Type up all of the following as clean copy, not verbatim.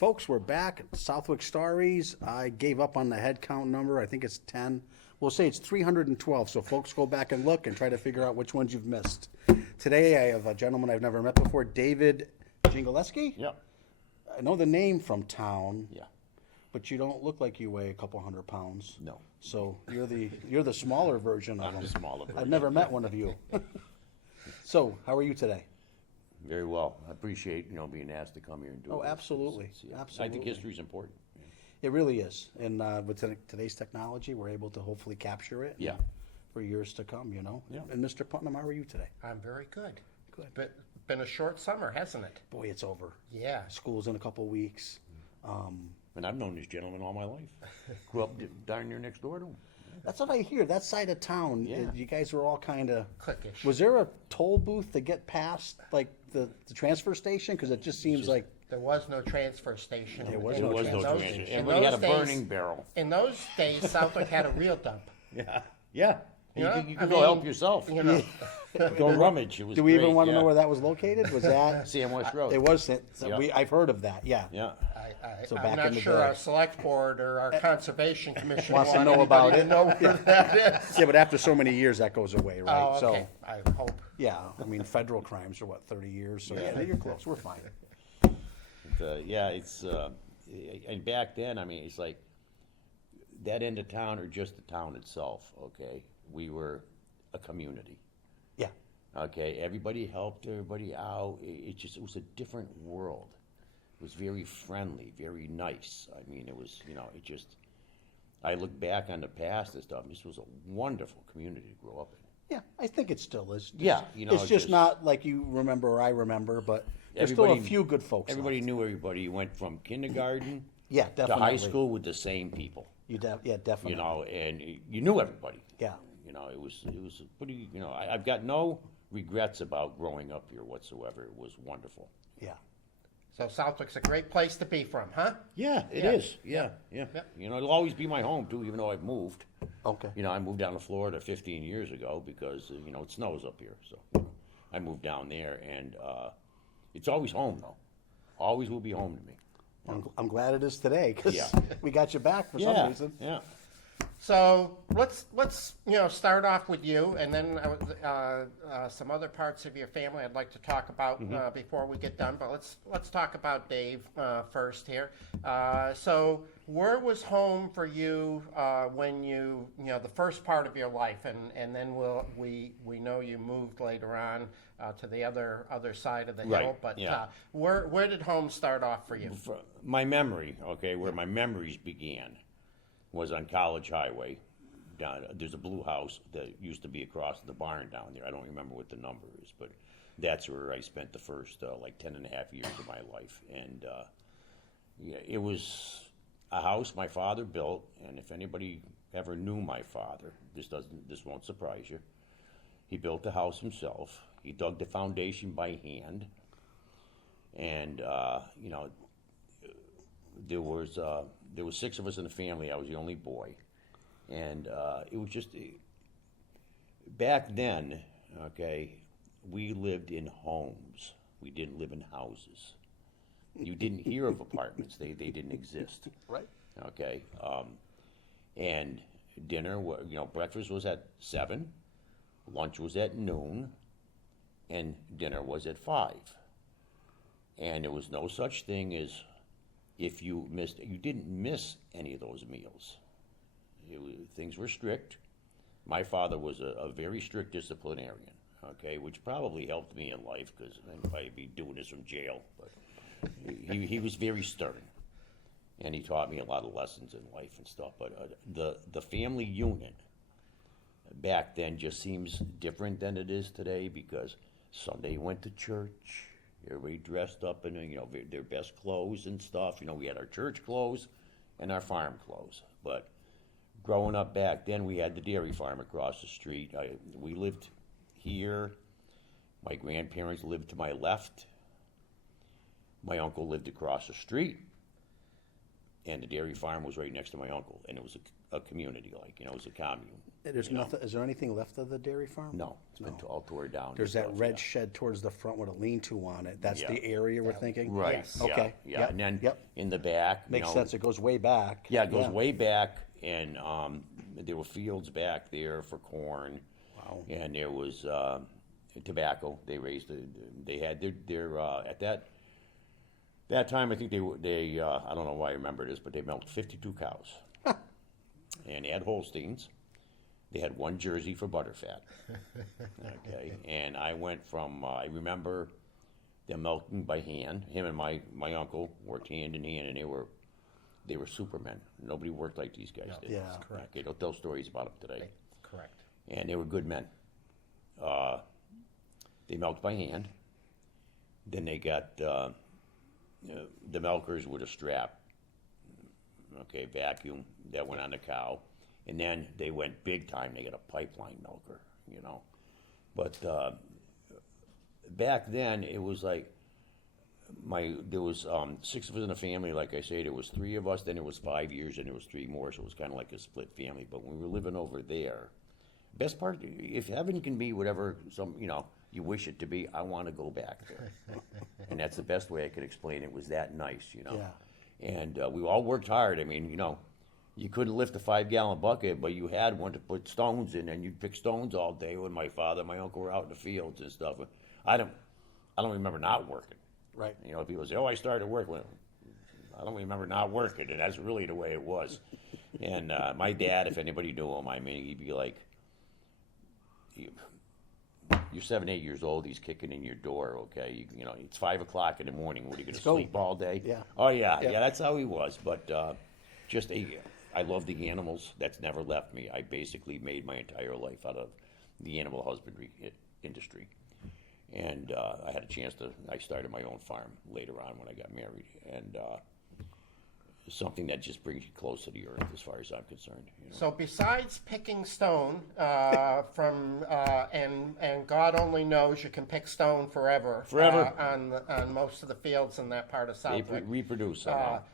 Folks, we're back at Southwick Stories. I gave up on the head count number. I think it's 10. We'll say it's 312, so folks go back and look and try to figure out which ones you've missed. Today I have a gentleman I've never met before, David Dziengelewski. Yep. I know the name from town. Yeah. But you don't look like you weigh a couple 100 pounds. No. So you're the smaller version of I'm him. the smaller version. I've never met one of you. So, how are you today? Very well. I appreciate, being asked to come here and do it. Oh, absolutely. I Absolutely. think history's important. It really is. And with today's technology, we're able to hopefully capture it. Yeah. For years to come, Yeah. And Mr. Putnam, how are you today? I'm very good. Good. But been a short summer, hasn't it? Boy, it's over. Yeah. School's in a couple weeks. And I've known this gentleman all my life. Grew up darn near next door to him. That's what I hear. That side of town, Yeah. you guys were all kind of Cliquish. Was there a toll booth to get past, like the transfer station? Because it just seems like There was no transfer station. There was in- no There was in no those- transit. in Everybody had a those days- burning barrel. In those days, Southwick had a real dump. Yeah. Yeah. You know? could, you I could go mean, help yourself. You know, Go rummage. It was do we even great, want to yeah. know where that was located? Was that Sam West Road. It was. Yeah. I've heard of that. Yeah. Yeah. So I'm back in not the sure day. our select board or our conservation commission Wants to want know about anybody it. to know where that is. Yeah, but after so many years, that goes away, right? Oh, okay. So I hope. yeah, I mean, federal crimes are what 30 years. So yeah, you're close. We're fine. Yeah, it's and back then, I mean, it's like that end of town or just the town itself. Okay, we were a community. Yeah. Okay, everybody helped everybody out. It was a different world. It was very friendly, very nice. I mean, it was I look back on the past and stuff. This was a wonderful community to grow up in. Yeah, I think it still is. Yeah, it's just not like you remember or I remember, but there's still a few good folks. Everybody left. knew everybody. You went from kindergarten Yeah, to definitely. high school with the same people. Yeah, definitely. And you knew everybody. Yeah. It was a pretty, I've got no regrets about growing up here whatsoever. It was wonderful. Yeah. So Southwick's a great place to be from, huh? Yeah, it Yeah. is. Yeah. Yep. It'll always be my home too, even though I've moved. Okay. I moved down to Florida 15 years ago because, it snows up here. So I moved down there and it's always home though. Always will be home to me. I'm glad it is today because Yeah. we got you back for some reason. Yeah. So let's start off with you, and then some other parts of your family I'd like to talk about before we get done. But let's talk about Dave first here. So where was home for you when the first part of your life, and then we know you moved later on to the other side of the hill. Right, But yeah. where did home start off for you? My memory, where my memories began was on College Highway. There's a blue house that used to be across the barn down there. I don't remember what the number is, but that's where I spent the first 10 and a half years of my life. And it was a house my father built, and if anybody ever knew my father, this won't surprise you. He built the house himself. He dug the foundation by hand, and there was 6 of us in the family. I was the only boy, and it was just back then. Okay, we lived in homes. We didn't live in houses. You didn't hear of apartments. They didn't exist. Right. Okay, and dinner, breakfast was at 7, lunch was at noon, and dinner was at 5. And there was no such thing as if you didn't miss any of those meals. Things were strict. My father was a very strict disciplinarian, okay, which probably helped me in life because I'd probably be doing this from jail. But he was very stern, and he taught me a lot of lessons in life and stuff. But the family unit back then just seems different than it is today because Sunday went to church. Everybody dressed up in their best clothes and stuff. We had our church clothes and our farm clothes. But growing up back then, we had the dairy farm across the street. We lived here. My grandparents lived to my left. My uncle lived across the street. and the dairy farm was right next to my uncle, and it was a community, like, you know, it was a commune. There's nothing, is there anything left of the dairy farm? No, it's been all tore down. and There's that stuff, red yeah. shed towards the front with a lean-to on it. That's Yeah. the area we're thinking? Right. Yes. Yeah, Okay. Yeah, Yep. and then Yep. in the back, you Makes know, sense. It goes way back. Yeah, it goes way back, and there were fields back there for corn. Wow. And there was tobacco. They raised. They had their at that time. I think they I don't know why I remember this, but they milked 52 cows, and they had Holsteins. They had one Jersey for butterfat. Okay, and I went from I remember them milking by hand. Him and my uncle worked hand in hand, and they were supermen. Nobody worked like these guys did. Yeah. That's correct. Okay, they'll tell stories about them today. Correct. And they were good men. They milked by hand. Then they got the milkers with a strap, okay, vacuum that went on the cow. And then they went big time. They got a pipeline milker, you know. But back then, it was like there was 6 of us in the family. Like I say, there was 3 of us. Then it was 5 years, and there was 3 more. So it was kind of like a split family. But when we were living over there, best part, if heaven can be whatever you wish it to be, I want to go back there. And that's the best way I could explain it. Was that nice, you know? Yeah. And we all worked hard. I mean, you couldn't lift a 5-gallon bucket, but you had one to put stones in, and you'd pick stones all day when my father and my uncle were out in the fields and stuff. I don't remember not working. Right. You know, people say, "Oh, I started working." Well, I don't remember not working, and that's really the way it was. And my dad, if anybody knew him, I mean, he'd be like, "You're 7, 8 years old. He's kicking in your door. Okay, you know, it's 5 o'clock in the morning. What are you going to go. sleep all day?" Yeah. Oh yeah, yeah. That's how he was. But I love the animals. That's never left me. I basically made my entire life out of the animal husbandry industry. And I had a chance I started my own farm later on when I got married. And something that just brings you close to the earth as far as I'm concerned. You know? So besides picking stone and God only knows you can pick stone forever. Forever. On most of the fields in that part of They Southwick. reproduce somehow.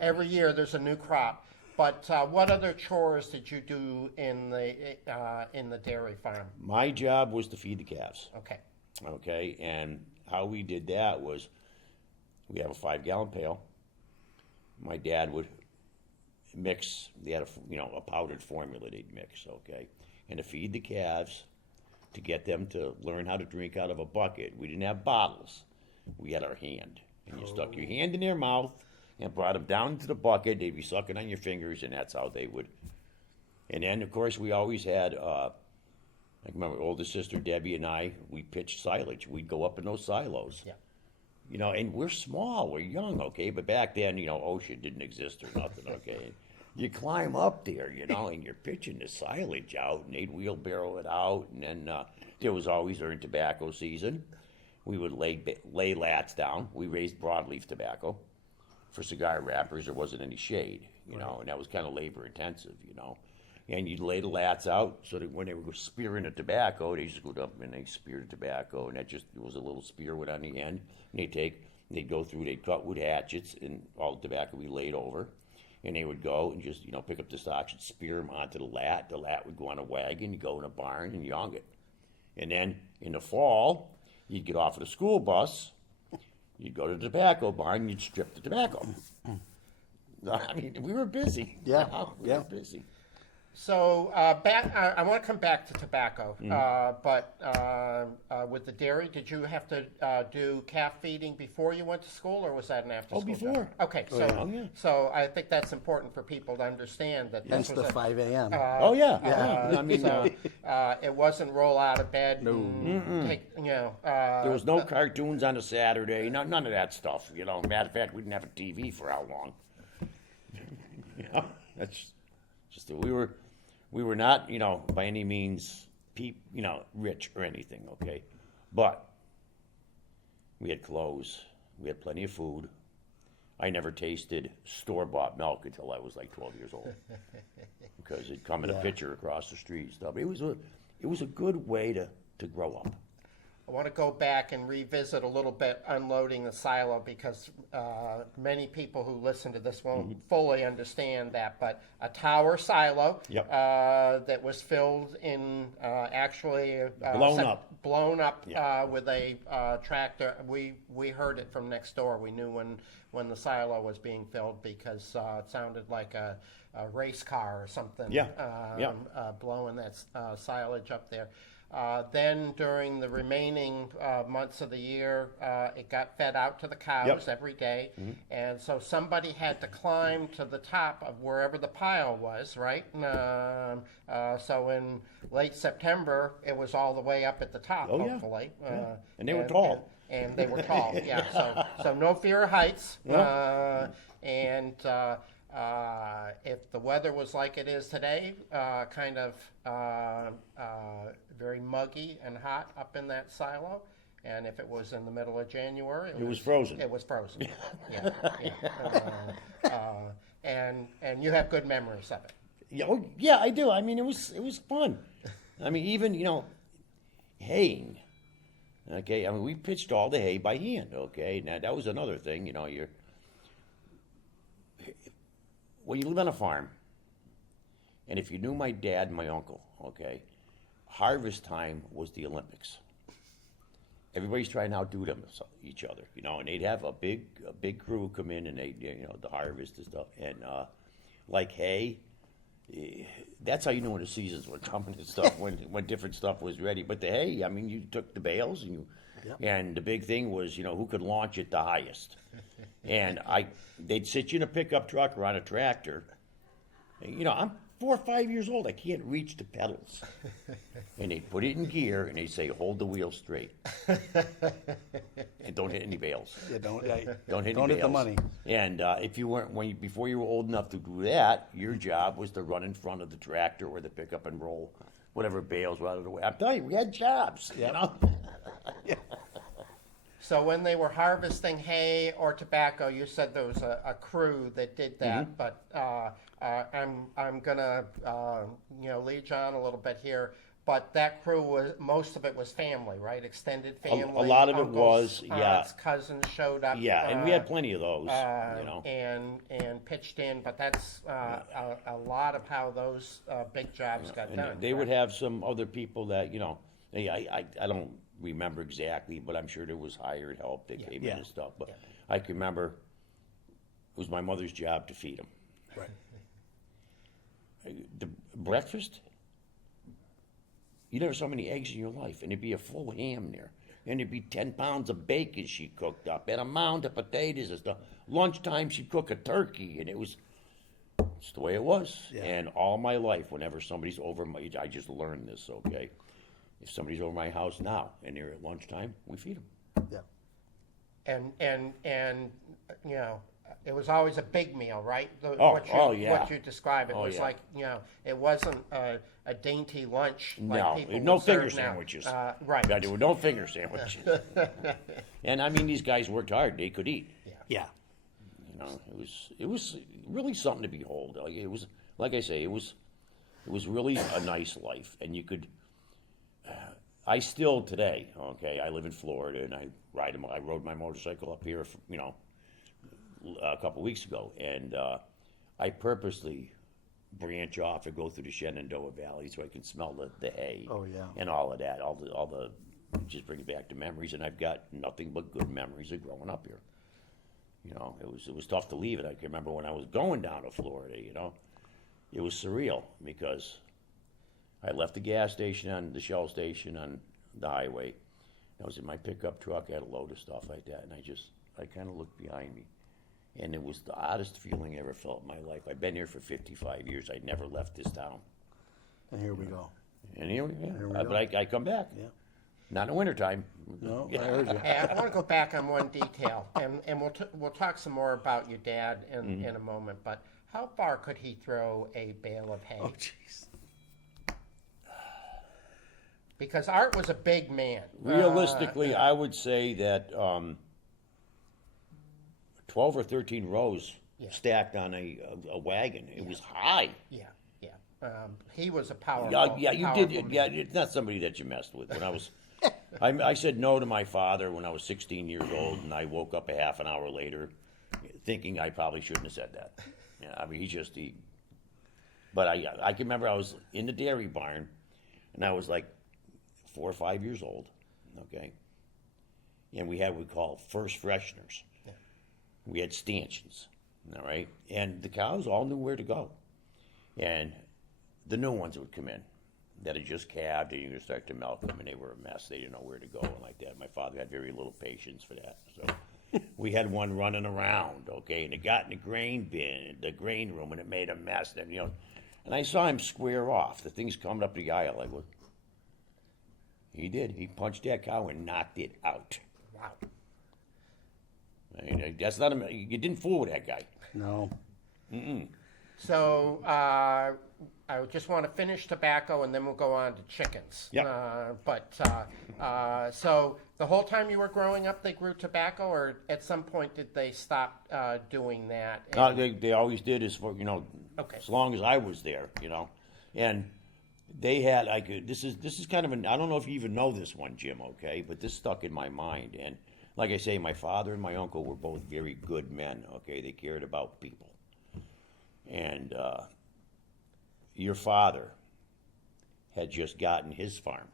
Every year there's a new crop. But what other chores did you do in the dairy farm? My job was to feed the calves. Okay. Okay, and how we did that was we have a 5-gallon pail. My dad would mix. They had a powdered formula they'd mix. Okay, and to feed the calves, to get them to learn how to drink out of a bucket. We didn't have bottles. We had our hand, and you stuck your hand in their mouth and brought them down into the bucket. They'd be sucking on your fingers, and that's how they would. And then, of course, we always had. I remember older sister Debbie and I. We pitched silage. We'd go up in those silos. Yeah. You know, and we're small, we're young, okay? But back then, OSHA didn't exist or nothing, okay? You climb up there, and you're pitching the silage out, and they'd wheelbarrow it out, and then there was always during tobacco season. We would lay lats down. We raised broadleaf tobacco. For cigar wrappers, there wasn't any shade, and that was kind of labor intensive, And you'd lay the lats out so that when they were spearing the tobacco, they just go up and they spear the tobacco, and it was a little spear wood on the end. And they'd go through, they'd cut with hatchets, and all the tobacco would be laid over. And they would go and just, pick up the stalks and spear them onto the lat. The lat would go on a wagon, you go in a barn and young it. And then in the fall, you'd get off of the school bus, you'd go to the tobacco barn, and you'd strip the tobacco. I mean, we were busy. Yeah, We were busy. So I want to come back to tobacco, but with the dairy, did you have to do calf feeding before you went to school, or was that an after-school before. job? Okay, so I think that's important for people to understand that Hence this the was 5 a.m. I mean, it wasn't roll out of bed. No. And take, there was no cartoons on a Saturday, none of that stuff. Matter of fact, we didn't have a TV for how long? That's just we were not, by any means, rich or anything, okay? But we had clothes, we had plenty of food. I never tasted store-bought milk until I was like 12 years old, because it'd come in a pitcher across the street and stuff. It was a good way to grow up. I want to go back and revisit a little bit unloading the silo because many people who listen to this won't fully understand that. But a tower silo Yep. that was filled in actually Blown up. Yeah. with a tractor. We heard it from next door. We knew when the silo was being filled because it sounded like a race car or something. Yeah. Blowing that silage up there. Then during the remaining months of the year, it got fed out to the cows every day. And so somebody had to climb to the top of wherever the pile was, right? So in late September, it was all the way up at the top, hopefully. Yeah. And they were tall. And they were tall, yeah. So no fear of heights. And if the weather was like it is today, kind of very muggy and hot up in that silo, and if it was in the middle of January, it was frozen. It was frozen. And you have good memories of it. Yeah, I do. I mean, it was fun. I mean, even haying. Okay, I mean, we pitched all the hay by hand. Okay, now that was another thing. When you live on a farm, and if you knew my dad and my uncle, okay, harvest time was the Olympics. Everybody's trying to outdo each other, and they'd have a big crew come in and they, the harvest and stuff, and like hay, that's how you knew when the seasons were coming and stuff, when different stuff was ready. But the hay, I mean, you took the bales and the big thing was, who could launch it the highest. And they'd sit you in a pickup truck or on a tractor. And, I'm 4 or 5 years old. I can't reach the pedals. And they'd put it in gear and they'd say, hold the wheel straight. And don't hit any bales. Yeah, don't hit the money. And if you weren't before you were old enough to do that, your job was to run in front of the tractor or the pickup and roll whatever bales were out of the way. I'm telling you, we had jobs. Yeah. So when they were harvesting hay or tobacco, you said there was a crew that did that. But I'm gonna lead John a little bit here. But that crew most of it was family, right? Extended family. A lot of uncles, it was, aunts, cousins showed up. Yeah, and we had plenty of those. And pitched in. But that's a lot of how those big jobs got done. They would have some other people that I don't remember exactly, but I'm sure there was hired help that came in and stuff. But I can remember it was my mother's job to feed them. Right. The breakfast, you never saw many eggs in your life, and there'd be a full ham there, and there'd be 10 pounds of bacon she cooked up, and a mound of potatoes and stuff. Lunchtime, she'd cook a turkey, and it's the way it was. Yeah. And all my life, whenever somebody's over I just learned this, okay? If somebody's over my house now and they're at lunchtime, we feed them. Yeah. And it was always a big meal, right? What you described, it was like it wasn't a dainty lunch. Like people no would serve finger now. sandwiches. Right. Yeah, there were no finger sandwiches. And I mean, these guys worked hard; they could eat. Yeah. It was really something to behold. It was, like I say, it was really a nice life, and you could. I still today, okay, I live in Florida, and I rode my motorcycle up here, a couple weeks ago, and I purposely branch off and go through the Shenandoah Valley so I can smell the hay. Oh, yeah. And all of that, all the just bring it back to memories, and I've got nothing but good memories of growing up here. It was tough to leave it. I can remember when I was going down to Florida, it was surreal because I left the gas station on the Shell station on the highway. I was in my pickup truck, I had a load of stuff like that, and I kind of looked behind me. And it was the oddest feeling I ever felt in my life. I've been here for 55 years. I never left this town. And here we go. And here we go. But I come back. Yeah. Not in the wintertime. No, I heard you. Hey, I want to go back on one detail, and we'll talk some more about your dad in a moment. But how far could he throw a bale of hay? Oh, jeez. Because Art was a big man. Realistically, I would say that 12 or 13 rows stacked on a wagon. It was high. Yeah. He was a powerful. You powerful did. man. Yeah, it's not somebody that you messed with. When I was I said no to my father when I was 16 years old, and I woke up a half an hour later thinking I probably shouldn't have said that. Yeah, I mean, but I can remember I was in the dairy barn, and I was like 4 or 5 years old, okay? And we had what we call first fresheners. Yeah. We had stanchions, all right? And the cows all knew where to go. And the new ones would come in that had just calved, and you would start to milk them, and they were a mess. They didn't know where to go and like that. My father had very little patience for that. So we had one running around, okay, and it got in the grain bin, the grain room, and it made a mess. And, and I saw him square off. The thing's coming up the aisle. Like, what? He did. He punched that cow and knocked it out. Wow. I mean, that's not you didn't fool that guy. No. So I just want to finish tobacco, and then we'll go on to chickens. Yep. So the whole time you were growing up, they grew tobacco, or at some point did they stop doing that? No, they always did as for Okay. as long as I was there, and they had like this is kind of I don't know if you even know this one, Jim, okay, but this stuck in my mind. And like I say, my father and my uncle were both very good men, okay. They cared about people. And your father had just gotten his farm,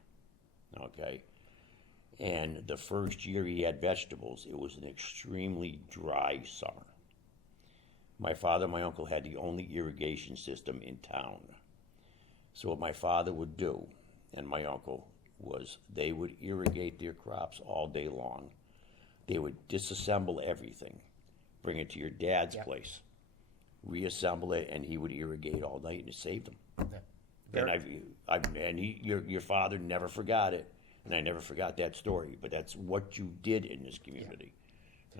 okay? And the first year he had vegetables, it was an extremely dry summer. My father and my uncle had the only irrigation system in town. So what my father would do, and my uncle, was they would irrigate their crops all day long. They would disassemble everything, bring it to your dad's place, reassemble it, and he would irrigate all night, and it saved him. And your father never forgot it, and I never forgot that story. But that's what you did in this community.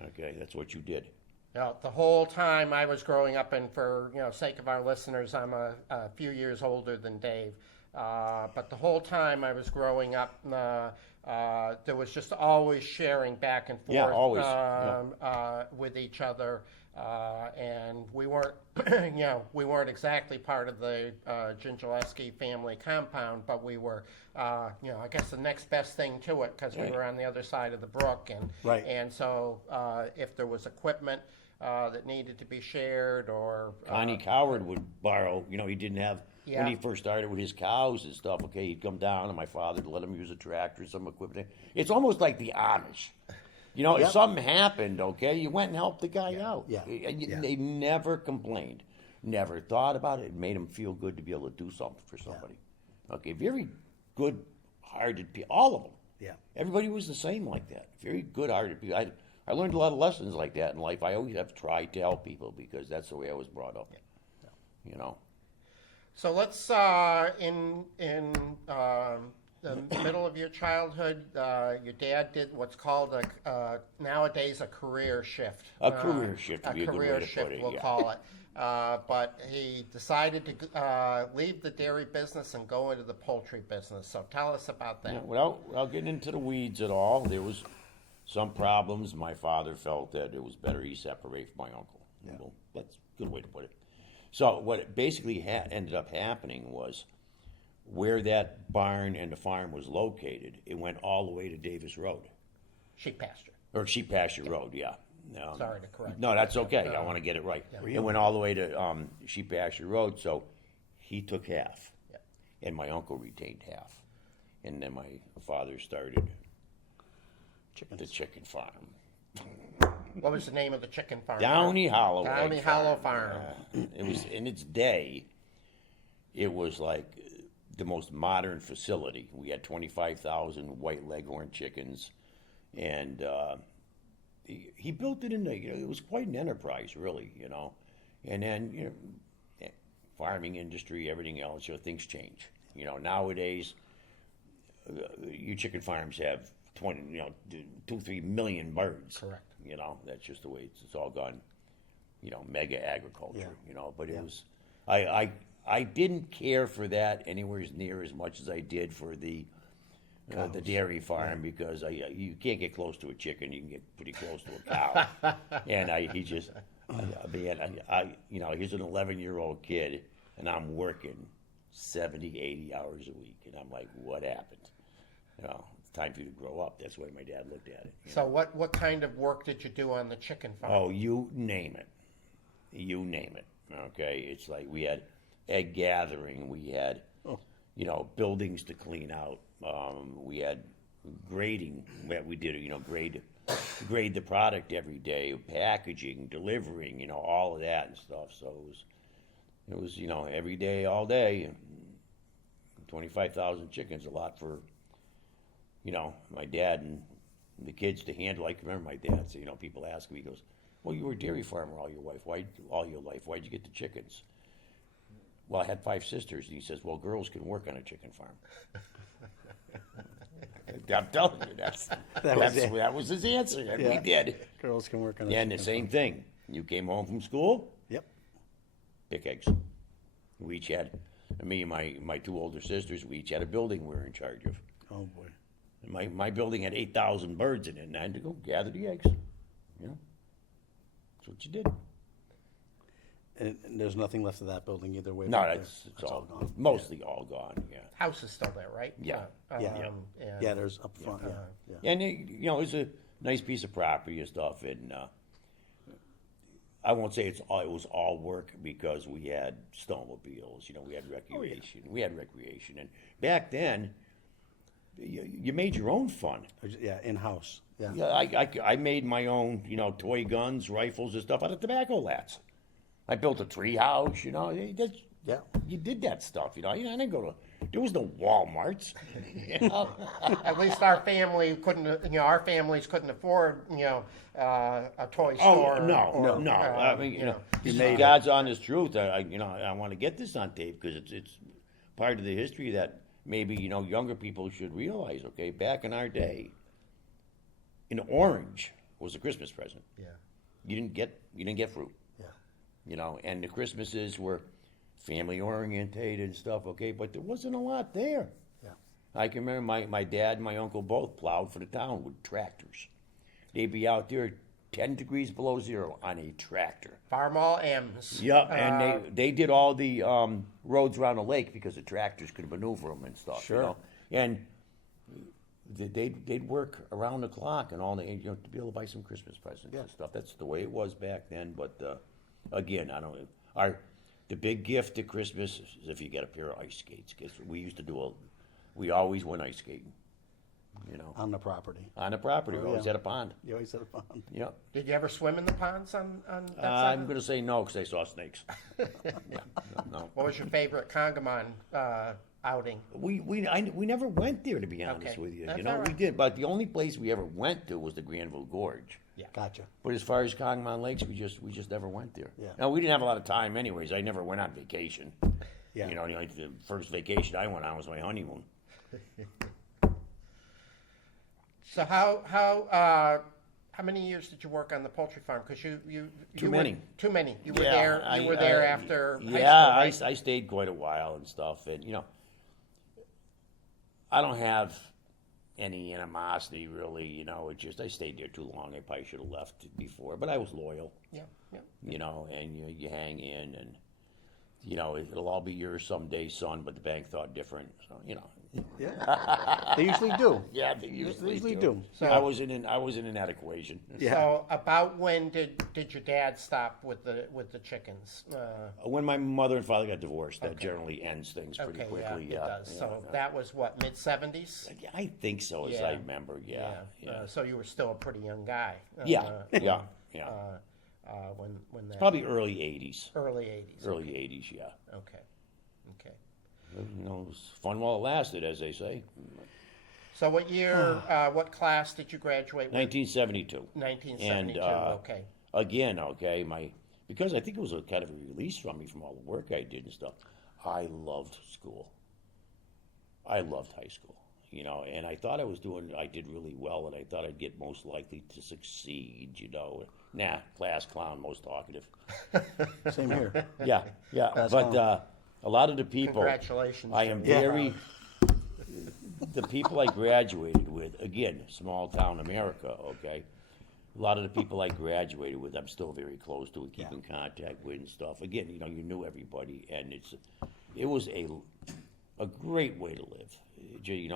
Okay, that's what you did. The whole time I was growing up, and for sake of our listeners, I'm a few years older than Dave. But the whole time I was growing up, there was just always sharing back and forth. Yeah, always. With each other. And we weren't, we weren't exactly part of the Dziengelewski family compound, but we were, I guess the next best thing to it, because we were on the other side of the brook, and so if there was equipment that needed to be shared, or Connie Coward would borrow. He didn't have when he first started with his cows and stuff. Okay, he'd come down, and my father would let him use a tractor, some equipment. It's almost like the Amish. If something happened, okay, you went and helped the guy out. Yeah. They never complained, never thought about it. It made them feel good to be able to do something for somebody. Okay, very good-hearted people, all of them. Yeah. Everybody was the same like that. Very good-hearted people. I learned a lot of lessons like that in life. I always have tried to help people because that's the way I was brought up. So let's in the middle of your childhood, your dad did what's called nowadays a career shift. A career shift would be a good way to put it. We'll call it. But he decided to leave the dairy business and go into the poultry business. So tell us about that. Yeah, without getting into the weeds at all, there was some problems. My father felt that it was better he separate from my uncle. Yeah. Well, that's a good way to put it. So what basically ended up happening was where that barn and the farm was located, it went all the way to Davis Road. Sheep pasture. Or Sheep Pasture Road, yeah. Sorry to correct. No, that's okay. I want to get it right. It went all the way to Sheep Pasture Road, so he took half, and my uncle retained half. And then my father started the chicken farm. What was the name of the chicken farm? Downey Hollow. Downey Hollow Farm. It was, in its day, it was like the most modern facility. We had 25,000 white leghorn chickens, and he built it in it was quite an enterprise, really, And then, farming industry, everything else, things change. Nowadays, your chicken farms have 2-3 million birds. Correct. That's just the way it's all gone. Mega agriculture. But it was, I didn't care for that anywhere near as much as I did for the dairy farm, because you can't get close to a chicken. You can get pretty close to a cow. And he's an 11-year-old kid, and I'm working 70, 80 hours a week, and I'm like, what happened? time for you to grow up. That's the way my dad looked at it. So what kind of work did you do on the chicken farm? Oh, you name it. You name it. Okay, it's like we had egg gathering. We had, buildings to clean out. We had grading. We did, grade the product every day, packaging, delivering, all of that and stuff. So it was every day, all day. 25,000 chickens, a lot for, my dad and the kids to handle. I can remember my dad. So, people ask me, he goes, "Well, you were a dairy farmer all your life. Why'd you get the chickens?" Well, I had 5 sisters, and he says, "Well, girls can work on a chicken farm." I'm telling you, that was his answer, and we did. Girls can work on And the same thing. You came home from school, Yep. pick eggs. We each had, me and my 2 older sisters, we each had a building we were in charge of. Oh, boy. And my building had 8,000 birds in it, and I had to go gather the eggs. That's what you did. And there's nothing left of that building either way. No, back there. it's all gone. mostly all gone, yeah. House is still there, right? Yeah. Yeah. And- Yeah, there's up front, yeah. And it's a nice piece of property and stuff, and I won't say it was all work because we had snowmobiles, we had recreation. We had recreation, and back then, you made your own fun. Yeah, in-house, yeah. Yeah, I made my own, toy guns, rifles, and stuff out of tobacco lats. I built a tree house, Yeah. You did that stuff, I didn't go to. There was no Walmarts. At least our family couldn't, our families couldn't afford, a toy store. Oh no. I mean, God's honest truth. I want to get this on tape because it's part of the history that maybe younger people should realize. Okay, back in our day, an orange was a Christmas present. Yeah. You didn't get fruit. Yeah. And the Christmases were family orientated and stuff. Okay, but there wasn't a lot there. Yeah. I can remember my dad and my uncle both plowed for the town with tractors. They'd be out there 10 degrees below zero on a tractor. Farm all M's. Yep, and they did all the roads around the lake because the tractors could maneuver them and stuff. Sure. And they'd work around the clock and all the to be able to buy some Christmas presents and stuff. That's the way it was back then. But again, the big gift at Christmas is if you get a pair of ice skates, because we always went ice skating. On the property. On the property, we always yeah. had a pond. You always had a pond. Yep. Did you ever swim in the ponds on that side? I'm going to say no because I saw snakes. No. What was your favorite Congamon outing? We never went there, to be honest Okay. with you. That's We all right. did, but the only place we ever went to was the Granville Gorge. Yeah. Gotcha. But as far as Congamon Lakes, we just never went there. Yeah. Now we didn't have a lot of time, anyways. I never went on vacation. Yeah. The first vacation I went on was my honeymoon. So how many years did you work on the poultry farm? Because you Too many. Too many. You were Yeah, there. You were there after high school, Yeah, right? I stayed quite a while and stuff, and I don't have any animosity really. It's just I stayed there too long. I probably should have left before, but I was loyal. Yeah. And you hang in, and it'll all be yours someday, son. But the bank thought different, so Yeah. They usually do. Yeah, they usually do. So- I was in that equation. Yeah. So about when did your dad stop with the chickens? When my mother and father got divorced, that generally ends things pretty Okay, quickly. yeah, it does. So that was what, mid-70s? I think so, as Yeah. I remember. Yeah. So you were still a pretty young guy. Yeah. When that Probably early '80s. early 80s. Early '80s, yeah. Okay. It was fun while it lasted, as they say. So what year, what class did you graduate with? 1972. 1972. And, Okay. Again, because I think it was a kind of a release from me from all the work I did and stuff. I loved school. I loved high school, and I thought I did really well, and I thought I'd get most likely to succeed, Nah, class clown, most talkative. Same here. Yeah. Class But clown. a lot of the people, Congratulations. I am Yeah. the people I graduated with, again, small town America, okay? A lot of the people I graduated with, I'm still very close to and keep in contact with and stuff. Again, you knew everybody, and it was a great way to live.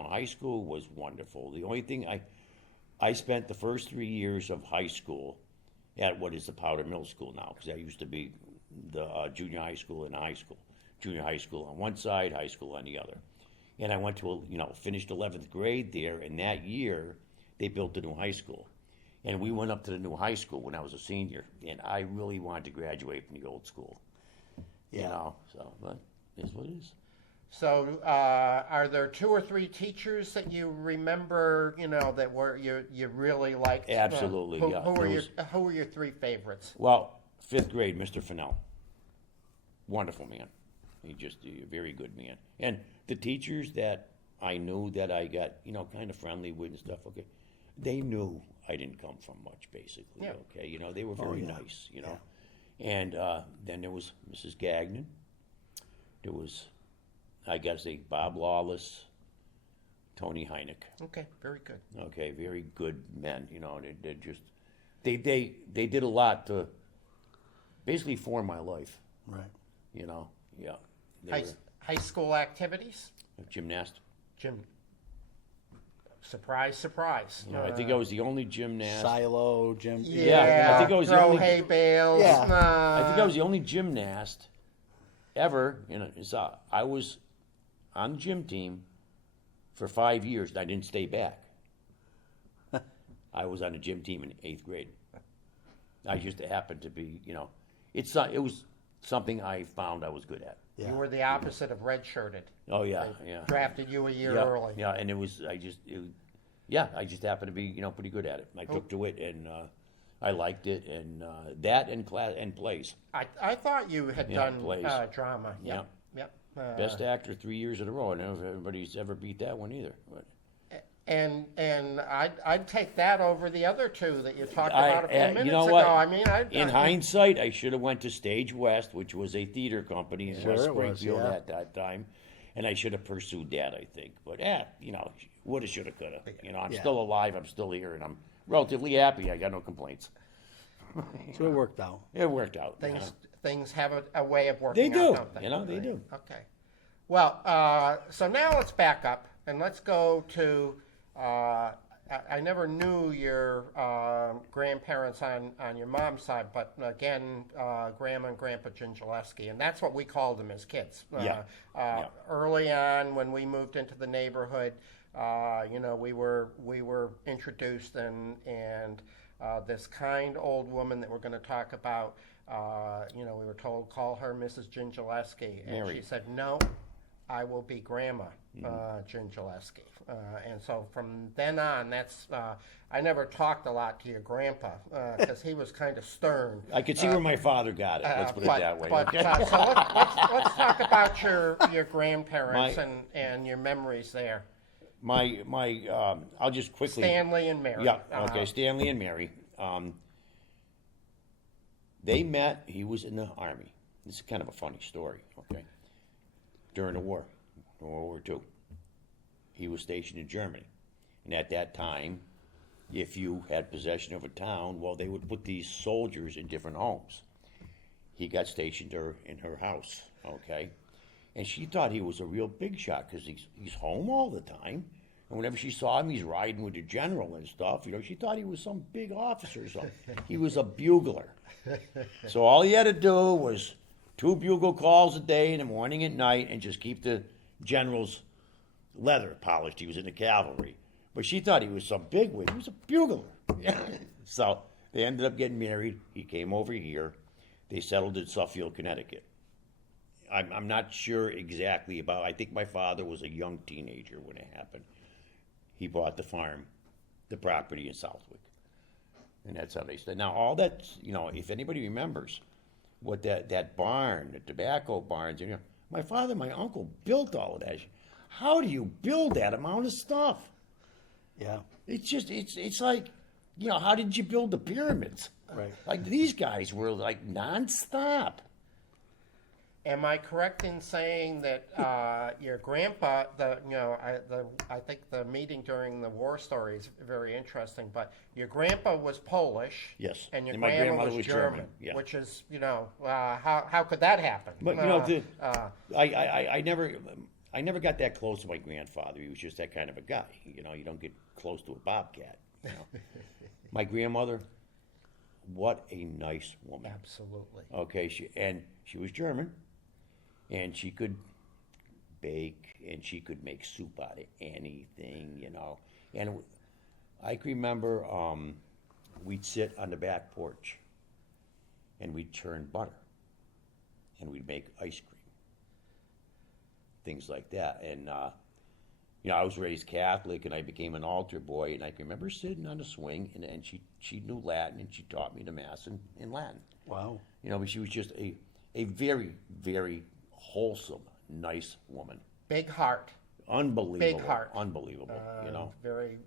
high school was wonderful. The only thing I spent the first 3 years of high school at what is the Powder Middle School now, because that used to be the junior high school and high school. Junior high school on one side, high school on the other. And I went to, finished 11th grade there, and that year they built a new high school. And we went up to the new high school when I was a senior, and I really wanted to graduate from the old school. Yeah. But it's what it is. So, are there 2 or 3 teachers that you remember, that were you really liked? Absolutely, yeah. Who were your 3 favorites? Well, 5th grade, Mr. Fennell. Wonderful man. He just a very good man. And the teachers that I knew that I got, kind of friendly with and stuff, okay, they knew I didn't come from much, basically, Yeah. okay? They were very nice, Yeah. And then there was Mrs. Gagnon. There was, I gotta say, Bob Lawless, Tony Heineck. Okay, very good. Okay, very good men, they just, they did a lot to basically form my life, Right. yeah. They High school activities? were gymnast. Jim. Surprise, surprise. I think I was the only gymnast. Silo, Jim. Yeah, I think I was the throw only- hay bales. Yeah. I think I was the only gymnast ever. I was on the gym team for 5 years, and I didn't stay back. I was on the gym team in 8th grade. I just happened to be, it was something I found I was good at. Yeah. You were the opposite of redshirted. Oh yeah, They yeah. drafted you a year Yeah, early. yeah, and I just happened to be, pretty good at it. I took to it, and I liked it, and that and class and plays. I thought you had Yeah, done plays. drama. Yeah. Yep. Best actor 3 years in a row. I don't know if everybody's ever beat that one either. But And I'd take that over the other 2 that you talked about a few minutes you know ago. what? I mean, In hindsight, I should have went to Stage West, which was a theater company in Sure West it was, Springfield yeah. at that time, and I should have pursued that, I think. But woulda, shoulda, coulda. I'm Yeah. still alive. I'm still here, and I'm relatively happy. I got no complaints. So it worked out. It worked out. things have a way of They working do. out, don't they? They do. Okay. Well, so now let's back up and let's go to. I never knew your grandparents on your mom's side, but again, Grandma and Grandpa Dziengelewski, and that's what we called them as kids. Yeah. Early on, when we moved into the neighborhood, we were introduced, and this kind old woman that we're going to talk about, we were told, call her Mrs. Dziengelewski, and Mary. she said, no, I will be Grandma Dziengelewski. And so from then on, I never talked a lot to your grandpa because he was kind of stern. I could see where my father got it. Let's put it that way. But, okay? so let's talk about your grandparents and your memories there. I'll just quickly. Stanley and Mary. Yeah. Okay. Stanley and Mary. They met. He was in the Army. This is kind of a funny story. Okay. During the war, World War II, he was stationed in Germany, and at that time, if you had possession of a town, well, they would put these soldiers in different homes. He got stationed in her house. Okay. And she thought he was a real big shot because he's home all the time. And whenever she saw him, he's riding with the general and stuff. She thought he was some big officer or something. He was a bugler. So all he had to do was 2 bugle calls a day in the morning and night and just keep the general's leather polished. He was in the cavalry. But she thought he was some bigwig. He was a bugler. So they ended up getting married. He came over here. They settled in Suffield, Connecticut. I'm not sure exactly about. I think my father was a young teenager when it happened. He bought the farm, the property in Southwick, and that's how they said. Now all that, if anybody remembers, what that barn, the tobacco barns, my father, my uncle built all of that. How do you build that amount of stuff? Yeah. It's like, how did you build the pyramids? Right. Like these guys were like nonstop. Am I correct in saying that your grandpa, I think the meeting during the war story is very interesting, but your grandpa was Polish. Yes. And your And my grandma grandmother was was German, German, yeah. which is, how could that happen? But I never got that close to my grandfather. He was just that kind of a guy. You know, you don't get close to a bobcat. You know? My grandmother, what a nice woman. Absolutely. Okay, she was German, and she could bake, and she could make soup out of anything, you know. And I can remember we'd sit on the back porch, and we'd churn butter, and we'd make ice cream, things like that. And you know, I was raised Catholic, and I became an altar boy, and I can remember sitting on a swing, and she knew Latin, and she taught me the Mass in Latin. Wow. You know, but she was just a very, very wholesome, nice woman. Big heart. Unbelievable. Big heart. Unbelievable, you know. Very.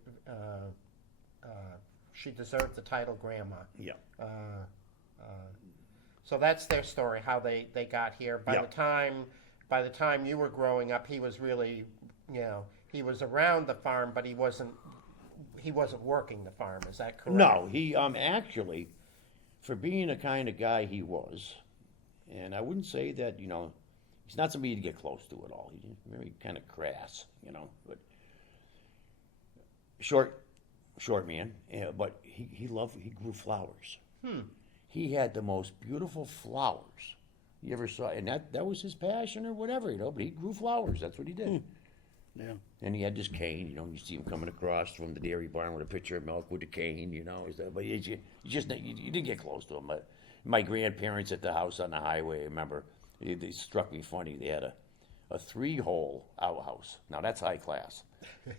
She deserved the title grandma. Yeah. So that's their story, how they got here. By the time you were growing up, he was really, you know, he was around the farm, but he wasn't working the farm. Is that correct? No, he actually, for being the kind of guy he was, and I wouldn't say that, you know, he's not somebody to get close to at all. He's very kind of crass, you know, but short man. But he grew flowers. He had the most beautiful flowers you ever saw, and that was his passion or whatever, you know. But he grew flowers. That's what he did. Yeah. And he had this cane, you know. You see him coming across from the dairy barn with a pitcher of milk with a cane, you know. But you didn't get close to him. But my grandparents at the house on the highway, I remember, they struck me funny. They had a 3-hole outhouse. Now that's high class.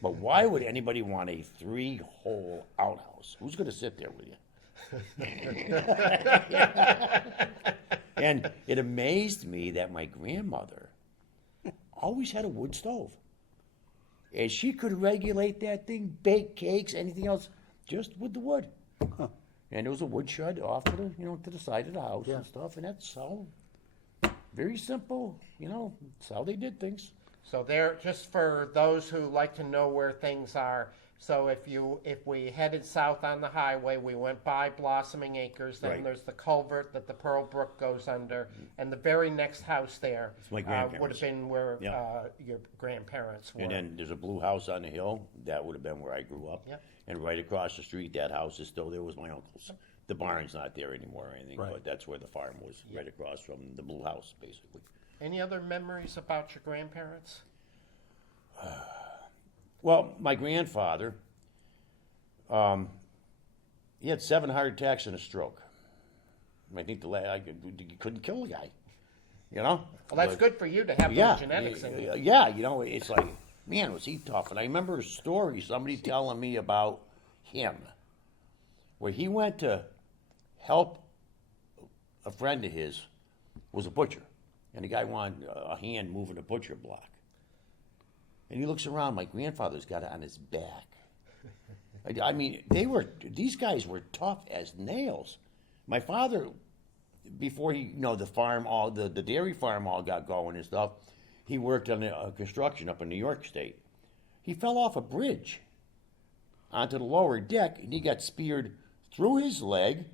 But why would anybody want a 3-hole outhouse? Who's going to sit there with you? And it amazed me that my grandmother always had a wood stove. And she could regulate that thing, bake cakes, anything else, just with the wood. Huh. And there was a wood shed off to the side of the house and stuff, and that's all very simple, you know, that's how they did things. So there, just for those who like to know where things are, so if we headed south on the highway, we went by Blossoming Acres, then Right. there's the culvert that the Pearl Brook goes under, and the very next house there It's my grandparents. would have been where Yeah. Your grandparents were. And then there's a blue house on the hill. That would have been where I grew up. Yep. And right across the street, that house is still there, was my uncle's. The barn's not there anymore or anything, but that's where the farm was, right across from the blue house, basically. Any other memories about your grandparents? Well, my grandfather, he had 7 heart attacks and a stroke. I think you couldn't kill a guy, you know? Well, that's good for you to have those genetics in you. Yeah, you know, it's like, man, was he tough. And I remember a story, somebody telling me about him, where he went to help a friend of his, was a butcher. And the guy wanted a hand moving a butcher block. And he looks around, my grandfather's got it on his back. I mean, these guys were tough as nails. My father, before he, the farm, the dairy farm all got going and stuff, he worked on construction up in New York State. He fell off a bridge onto the lower deck, and he got speared through his leg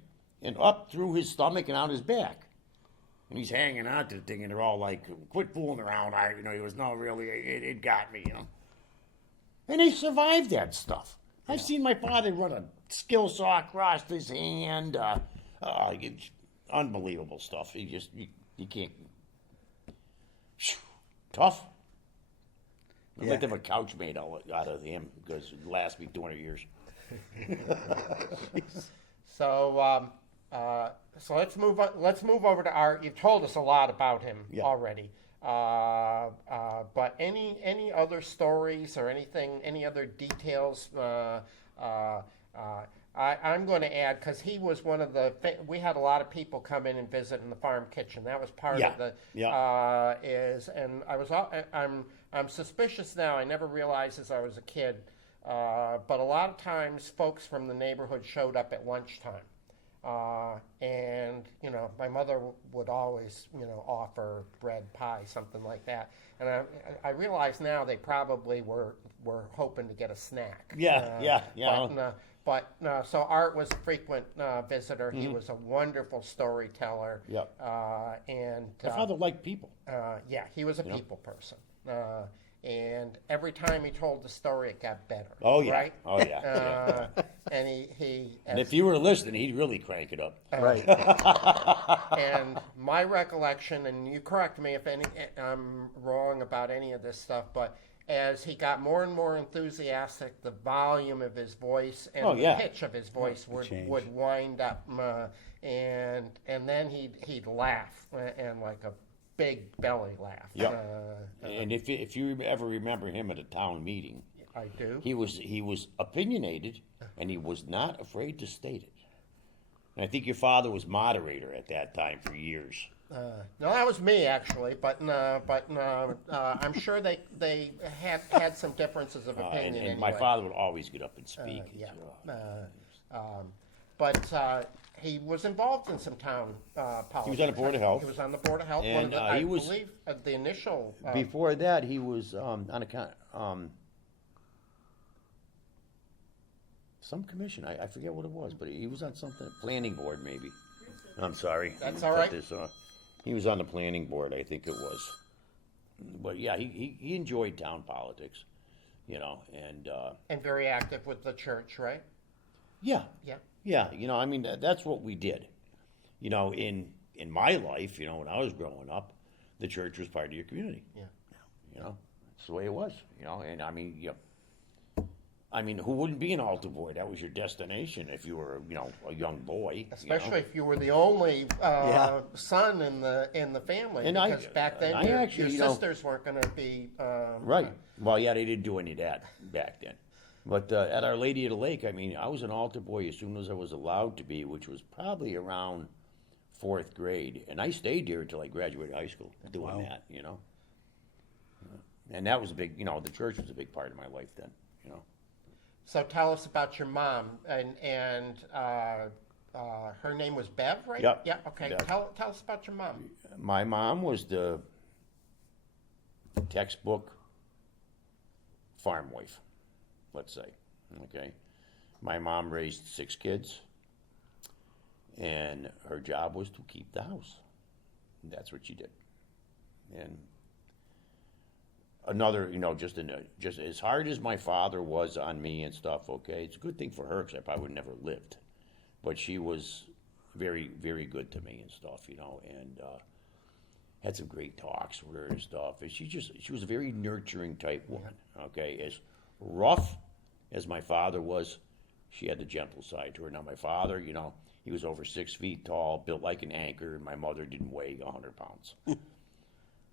and up through his stomach and out his back. And he's hanging on to the thing, and they're all like, quit fooling around. He was, no, really, it got me, And they survived that stuff. I've seen my father run a skill saw across his hand. It's unbelievable stuff. You can't. Tough. I'd like to have a couch made out of him because it lasts me 200 years. So let's move on. Let's move over to Art. You've told us a lot about him already. But any other stories or anything, any other details? I'm going to add, because he was one of the. We had a lot of people come in and visit in the farm kitchen. That was part of the. And I'm suspicious now. I never realized as I was a kid, but a lot of times folks from the neighborhood showed up at lunchtime. And my mother would always offer bread, pie, something like that, and I realize now they probably were hoping to get a snack. So Art was a frequent visitor. He was a wonderful storyteller. Yeah. And My father liked people. he was a people person. And every time he told the story, it got better. Oh, yeah. Right? Oh, yeah. And he And if you were listening, he'd really crank it up. Right. and my recollection, and you correct me if I'm wrong about any of this stuff, but as he got more and more enthusiastic, the volume of his voice and the pitch of his voice would wind up, and then he'd laugh, and like a big belly laugh. Yep. And if you ever remember him at a town meeting, I do. he was opinionated, and he was not afraid to state it. And I think your father was moderator at that time for years. No, that was me actually, but I'm sure they had some differences of opinion. And anyway. my father would always get up and speak. But he was involved in some town politics. He was on the Board of Health. He was on the Board of Health. And, I he was- believe the initial. Before that, he was on some commission. I forget what it was, but he was on something, planning board maybe. I'm sorry. That's Let me all cut right. this, he was on the planning board, I think it was. But yeah, he enjoyed town politics, and very active with the church, right? yeah, Yeah. yeah. I mean that's what we did. In my life, when I was growing up, the church was part of your community. Yeah. That's the way it was. And I mean, who wouldn't be an altar boy? That was your destination if you were, a young boy. Especially if you were the only son in the family, And because back then your actually, sisters weren't going to be Right. Well, yeah, they didn't do any of that back then. But at Our Lady of the Lake, I mean, I was an altar boy as soon as I was allowed to be, which was probably around 4th grade. And I stayed there until I graduated high school doing that, And that was a big, the church was a big part of my life then, So tell us about your mom, and her name was Bev, right? Yep. Yeah. Okay. Bev. Tell us about your mom. My mom was the textbook farm wife, let's say. Okay. My mom raised 6 kids, and her job was to keep the house. And that's what she did. And another, just as hard as my father was on me and stuff, okay, it's a good thing for her because I probably would never lived. But she was very, very good to me and stuff, and had some great talks with her and stuff. And she was a very nurturing type woman, okay? As rough as my father was, she had the gentle side to her. Now, my father, he was over 6 feet tall, built like an anchor, and my mother didn't weigh 100 pounds. A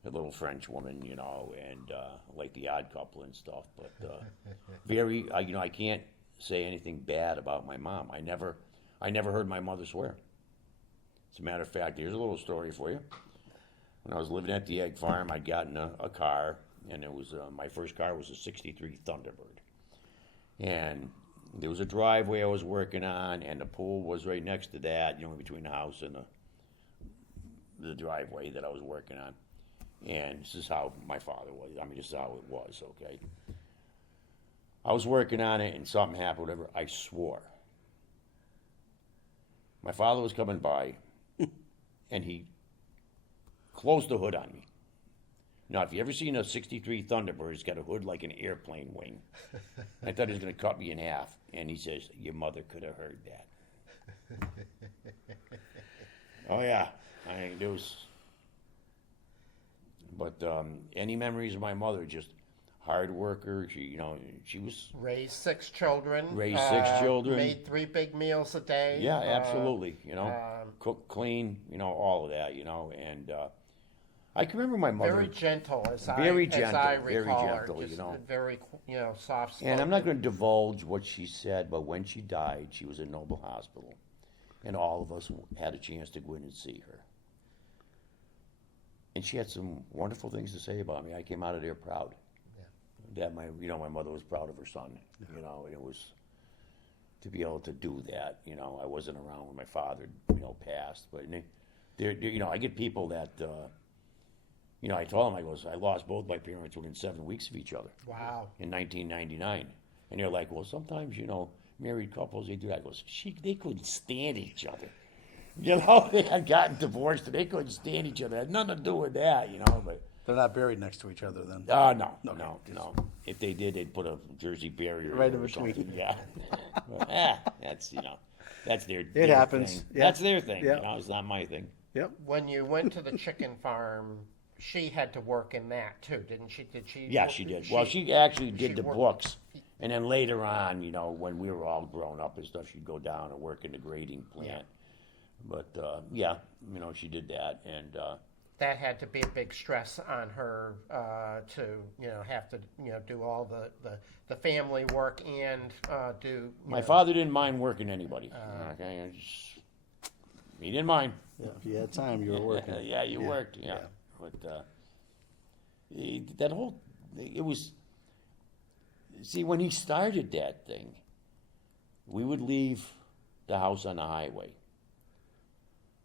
little French woman, and like the Odd Couple and stuff. But very, I can't say anything bad about my mom. I never heard my mother swear. As a matter of fact, here's a little story for you. When I was living at the egg farm, I'd gotten a car, and it was my first car was a '63 Thunderbird, and there was a driveway I was working on, and the pool was right next to that, between the house and the driveway that I was working on. And this is how my father was. I mean, this is how it was, okay? I was working on it, and something happened, whatever. I swore. My father was coming by, and he closed the hood on me. Now, if you ever seen a '63 Thunderbird, it's got a hood like an airplane wing. I thought he was going to cut me in half. And he says, your mother could have heard that. Oh, yeah. I mean, there was... But any memories of my mother, just hard worker. She was... Raised 6 children. Raised 6 children. Made 3 big meals a day. Yeah, absolutely. Cook, clean, all of that, and I can remember my mother... Very gentle, as I very recall gentle, her. Just very, soft spoken. And I'm not going to divulge what she said, but when she died, she was in Noble Hospital. And all of us had a chance to go in and see her. And she had some wonderful things to say about me. I came out of there proud. Yeah. That my mother was proud of her son. And it was to be able to do that. I wasn't around when my father, passed. But I get people that, I told them, I lost both my parents within 7 weeks of each other. Wow. In 1999, and they're like, well, sometimes married couples they do that. I goes, they couldn't stand each other. They had gotten divorced and they couldn't stand each other. It had nothing to do with that, But They're not buried next to each other then. No. If they did, they'd put a Jersey barrier Right in or between. something. Yeah. But, that's that's their. It happens. Thing. Yeah. That's their thing. Yeah. You know, it's not my thing. Yep. When you went to the chicken farm, she had to work in that too, didn't she? Did she? Yeah, she did. Well, she actually did she the worked- books, and then later on, you know, when we were all grown up and stuff, she'd go down and work in the grading plant. But yeah, you know, she did that, and That had to be a big stress on her to have to do all the family work and do. my father didn't mind working anybody. Okay, he didn't mind. Yeah. If you had time, you were working. Yeah, you worked. Yeah, but that whole it was. See, when he started that thing, we would leave the house on the highway,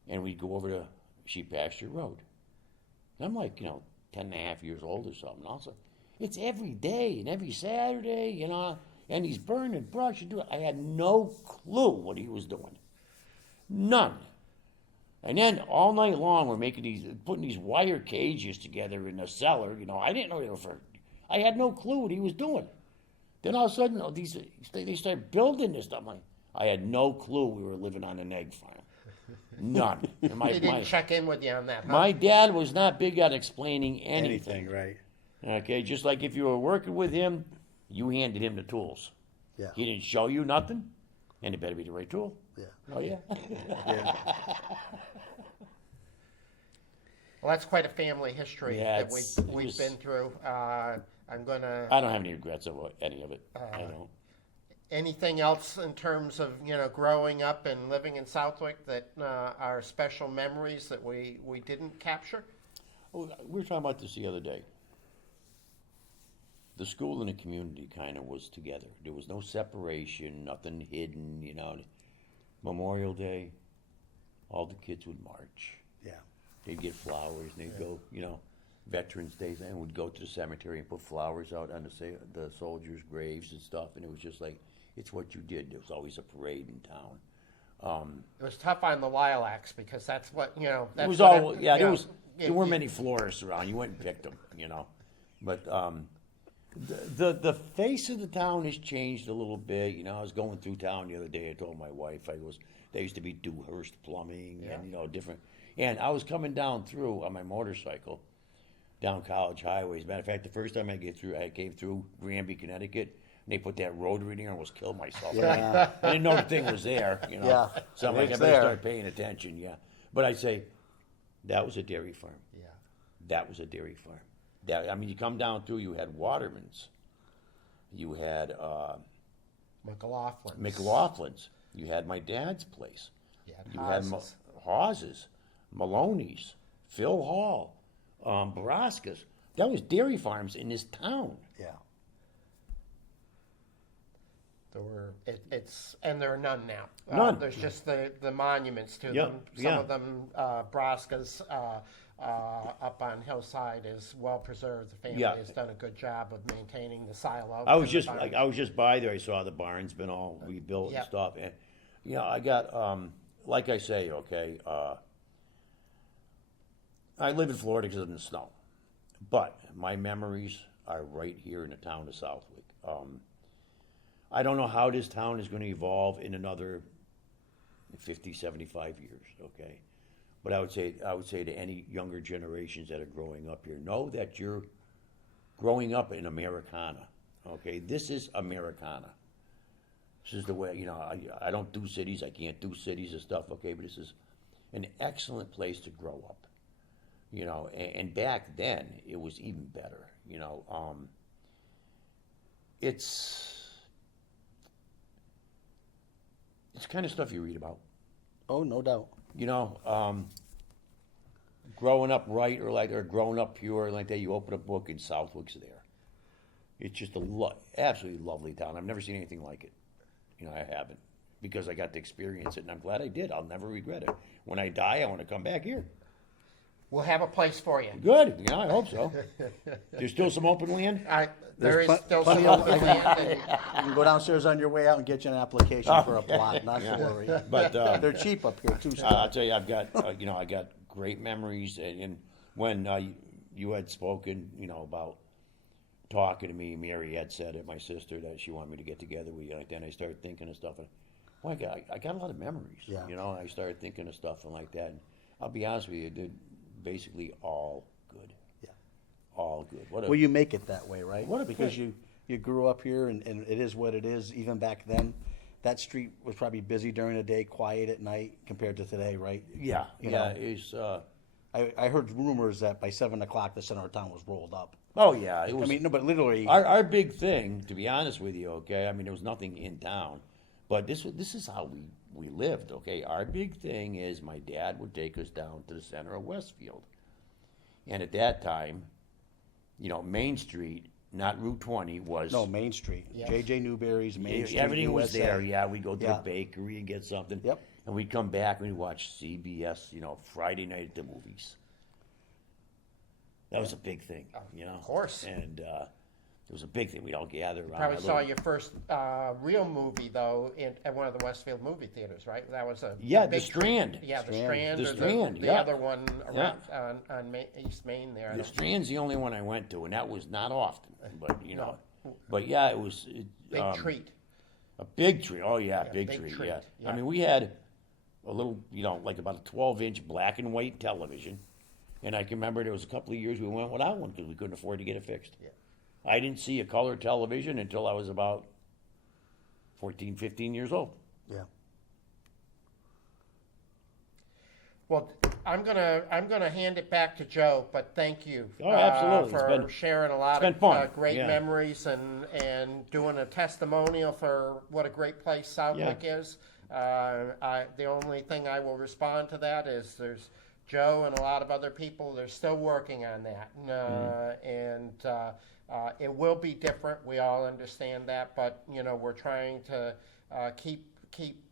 and we'd go over to Sheep Pasture Road. And I'm like, 10 and a half years old or something. Also, it's every day and every Saturday, and he's burning brush and doing. I had no clue what he was doing, none. And then all night long, we're putting these wire cages together in the cellar. I didn't know I had no clue what he was doing. Then all of a sudden, they start building this stuff. I had no clue we were living on an egg farm. None. And They didn't check in with you on that, huh? my dad was not big on explaining anything. Right. Okay, just like if you were working with him, you handed him the tools. Yeah. He didn't show you nothing, and it better be the right tool. Yeah. Oh yeah. Yeah. Well, that's quite a family history Yeah, that it we've was- been through. I'm gonna. I don't have any regrets of any of it. I don't. Anything else in terms of growing up and living in Southwick that are special memories that we didn't capture? We were talking about this the other day. The school and the community kind of was together. There was no separation, nothing hidden. Memorial Day, all the kids would march. Yeah. They'd get flowers, and they'd go, Veterans Day, and would go to the cemetery and put flowers out on the soldiers' graves and stuff. And it was just like, it's what you did. There was always a parade in town. It was tough on the lilacs because that's what That's It was what all, there weren't many florists around. You went and picked them, But the face of the town has changed a little bit. I was going through town the other day. I told my wife, there used to be Dewhurst Plumbing and, different. And I was coming down through on my motorcycle down College Highway. As a matter of fact, the first time I came through Granby, Connecticut, and they put that rotary in there and almost killed myself. Yeah. I didn't know the thing was there, Yeah. So I'm like, I It's better there. start paying attention, yeah. But I'd say, that was a dairy farm. Yeah. That was a dairy farm. You come down through, you had Waterman's. You had McLaughlin's. You had my dad's place. You had had Haas's. Hawes's, Maloney's, Phil Hall, Baraska's. That was dairy farms in this town. Yeah. There were and there are none now. None. There's just the monuments to Yep, them. Some yeah. of them, Braska's up on Hillside is well preserved. The family Yeah. has done a good job of maintaining the silo. I and was the just barn. I was just by there. I saw the barn's been all rebuilt Yep. and stuff. And I got like I say, okay. I live in Florida because of the snow, but my memories are right here in the town of Southwick. I don't know how this town is going to evolve in another 50, 75 years. Okay, but I would say to any younger generations that are growing up here, know that you're growing up in Americana. Okay, this is Americana. This is the way, I don't do cities. I can't do cities and stuff. Okay, but this is an excellent place to grow up. And back then it was even better. It's kind of stuff you read about. Oh, no doubt. Growing up right or growing up pure like that. You open a book and Southwick's there. It's just absolutely lovely town. I've never seen anything like it. I haven't because I got to experience it, and I'm glad I did. I'll never regret it. When I die, I want to come back here. We'll have a place for you. Good. I hope so. There's still some open land. There is There's still plenty some of- open land. And, You can go downstairs on your way out and get you an application for a plot. Not to worry. But They're cheap up here too. I'll tell you, I've got I got great memories, and when you had spoken, about talking to me. Mary had said it, my sister, that she wanted me to get together with you. Like then I started thinking of stuff. And, boy, I got a lot of memories. Yeah. I started thinking of stuff and like that. And I'll be honest with you, it did basically all good. Yeah. All good. What a, Well, you make it that way, right? What a because kid. you grew up here, and it is what it is. Even back then, that street was probably busy during the day, quiet at night, compared to today, right? yeah, You yeah. know. It's I heard rumors that by 7 o'clock the center of town was rolled up. oh yeah. It I was. mean, no, but literally, Our big thing, to be honest with you, okay. I mean, there was nothing in town, but this is how we lived, okay. Our big thing is my dad would take us down to the center of Westfield, and at that time, Main Street, not Route 20, was no, Main Street, Yes. J.J. Newberry's Main Street, everything was USA. there. Yeah, we'd go to Yeah. the bakery and get something. Yep. And we'd come back and we'd watch CBS, Friday night at the movies. That was a big thing, Of course. And it was a big thing. We'd all gather around. Probably our saw little- your first real movie though at one of the Westfield movie theaters, right? That was a Yeah, big the Strand. Yeah, the Strand. Strand. The or Strand, The yeah. other one Yeah. around on East Main there. I The don't- Strand's the only one I went to, and that was not often. But No. but yeah, it was Big treat. a big treat. Oh yeah, Yeah, big big treat. treat, Yeah. yeah. I mean, we had a little, like about a 12-inch black and white television, and I can remember there was a couple of years we went without one because we couldn't afford to get it fixed. Yeah. I didn't see a color television until I was about 14, 15 years old. Yeah. Well, I'm gonna hand it back to Joe, but thank you Oh, absolutely. It's for been- sharing a lot been of fun. great Yeah. memories and doing a testimonial for what a great place Southwick is. The only thing I will respond to that is there's Joe and a lot of other people. They're still working on that, and it will be different. We all understand that, but we're trying to keep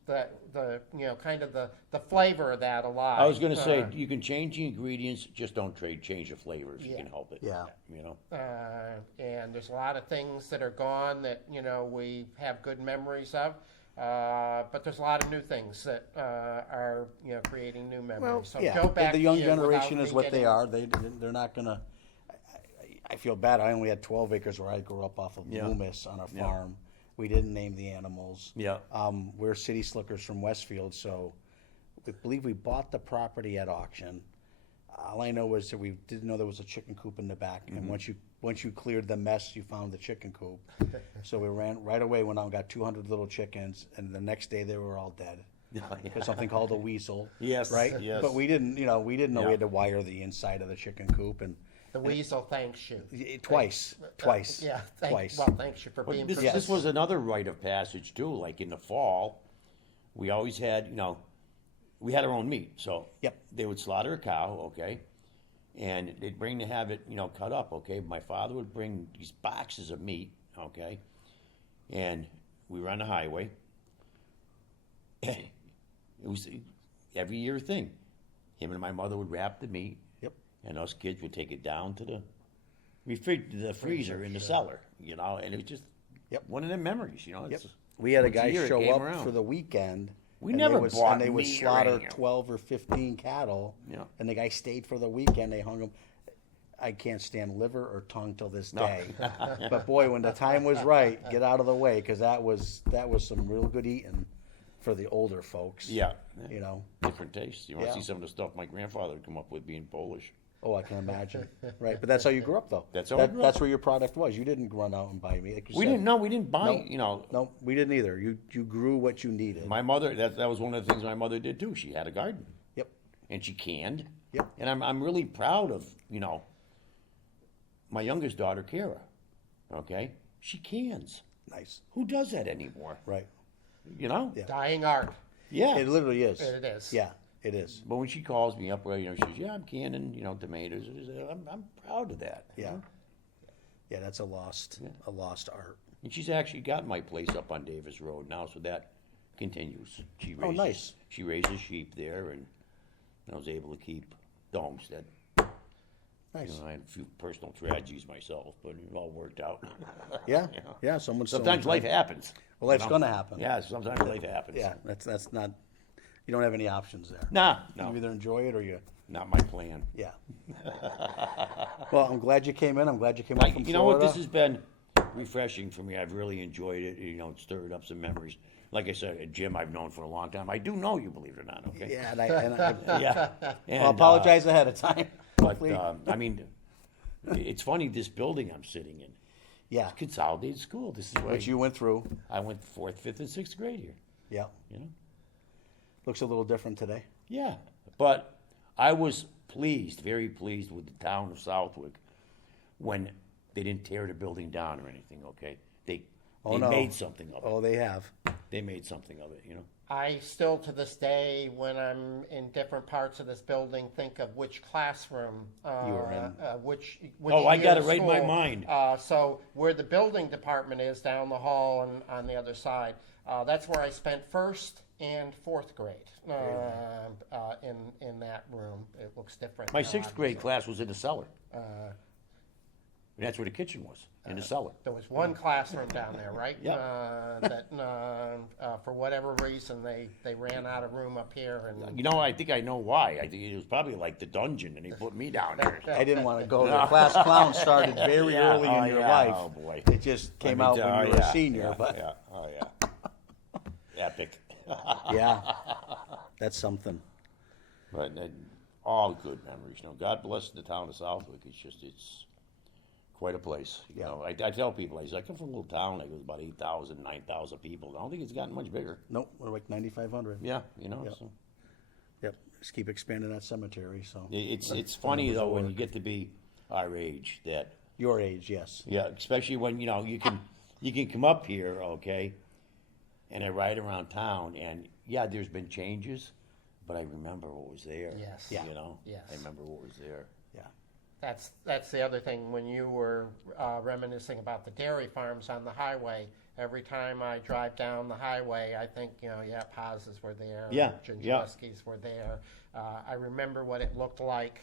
the kind of the flavor of that alive. I was going to say, you can change the ingredients, just don't change the flavor if you Yeah. can help it. Yeah. And there's a lot of things that are gone that we have good memories of, but there's a lot of new things that are creating new memories. Well, so yeah. Joe, back The to young you generation without is me what they getting- are. They're not gonna. I feel bad. I only had 12 acres where I grew up off of Yeah. Loomis on a Yeah. farm. We didn't name the animals. Yeah. We're city slickers from Westfield, so we believe we bought the property at auction. All I know was that we didn't know there was a chicken coop in the back, Mm-hmm. and once you cleared the mess, you found the chicken coop. So we ran right away. Went out and got 200 little chickens, and the next day they were all dead. There's something called a weasel. Yes, Right. yes. But we didn't know we Yeah. had to wire the inside of the chicken coop and The weasel thanks you. twice. Yeah. Twice. Well, thanks you for But being this persistent. was another rite of passage too. Like in the fall, we always had, we had our own meat. So Yep. they would slaughter a cow, okay, and they'd bring to have it, cut up, okay. My father would bring these boxes of meat, okay, and we were on the highway. It was every year thing. Him and my mother would wrap the meat. Yep. And us kids would take it down to the freezer in the cellar, and it was just Yep. one of them memories, Yep. It's, We had a once guy year it show came up around. for the weekend. We and never they would, bought and they would meat or slaughter anything. 12 or 15 cattle. Yeah. And the guy stayed for the weekend. They hung him. I can't stand liver or tongue till this day. But boy, when the time was right, get out of the way, because that was some real good eating for the older folks. Yeah. You know. Different tastes. You want Yeah. to see some of the stuff my grandfather would come up with being Polish. Oh, I can imagine. Right. But that's how you grew up, though. That's how I grew up. That's where your product was. You didn't run out and buy meat. Like you We said. didn't know. We didn't buy, No. No, we didn't either. You grew what you needed. My mother, that was one of the things my mother did too. She had a garden. Yep. And she canned. Yep. And I'm really proud of, my youngest daughter, Kara. Okay? She cans. Nice. Who does that anymore? Right. Yeah. Dying art. Yeah. It literally is. It is. Yeah, it is. But when she calls me up, well, she says, "Yeah, I'm canning, tomatoes." I'm proud of that. Yeah. Yeah, that's a lost art. And she's actually got my place up on Davis Road now, so that continues. She raises, nice. She raises sheep there, and I was able to keep the homestead. Nice. I had a few personal tragedies myself, but it all worked out. Yeah. Yeah. Someone's Sometimes life happens. Well, life's gonna happen. Yeah, sometimes life happens. Yeah. That's not. You don't have any options there. Nah, You no. either enjoy it or you Not my plan. Yeah. Well, I'm glad you came in. I'm glad you came up from You know what? Florida. This has been refreshing for me. I've really enjoyed it. You know, it stirred up some memories. Like I said, Jim, I've known for a long time. I do know you, believe it or not. Okay. Yeah, and I Yeah. I'll And, apologize ahead of time. But Hopefully- I mean, it's funny. This building I'm sitting in, yeah, consolidated school. This is where which you went through. I went 4th, 5th, and 6th grade here. Yeah, You know. looks a little different today. Yeah, but I was pleased, very pleased with the town of Southwick when they didn't tear the building down or anything. Okay, they No. made something of it. Oh, they have. They made something of it. You know. I still, to this day, when I'm in different parts of this building, think of which classroom, You were in. which Oh, I year got of it right in my school. mind. So where the building department is down the hall and on the other side, that's where I spent 1st and 4th grade in that room. It looks different. My now, 6th grade class was in the cellar. And that's where the kitchen was, in the cellar. There was one classroom down there, right? Yeah. That for whatever reason they ran out of room up here, and You know, I think I know why. I think it was probably like the dungeon, and they put me down there. I didn't want to go there. Class clown started very Yeah, early oh, in your yeah, life. oh, boy. It just came out when you were a senior, yeah, but yeah, oh yeah, epic. yeah, that's something. But all good memories. You know, God bless the town of Southwick. It's quite a place. You know, I tell people, I come from a little town. Like, it was about 8,000, 9,000 people. I don't think it's gotten much bigger. Nope, we're like 9,500. Yeah, you know. Yep. So Yep, just keep expanding that cemetery. So it's funny though when you get to be our age that your age, yes. yeah, especially when you know you can come up here, okay, and I ride around town, and yeah, there's been changes, but I remember what was there. Yes. Yeah. You know. Yes. I remember what was there. Yeah, that's the other thing. When you were reminiscing about the dairy farms on the highway, every time I drive down the highway, I think, yeah, Paz's were there. Yeah, yeah. Dziengelewski's were there. I remember what it looked like.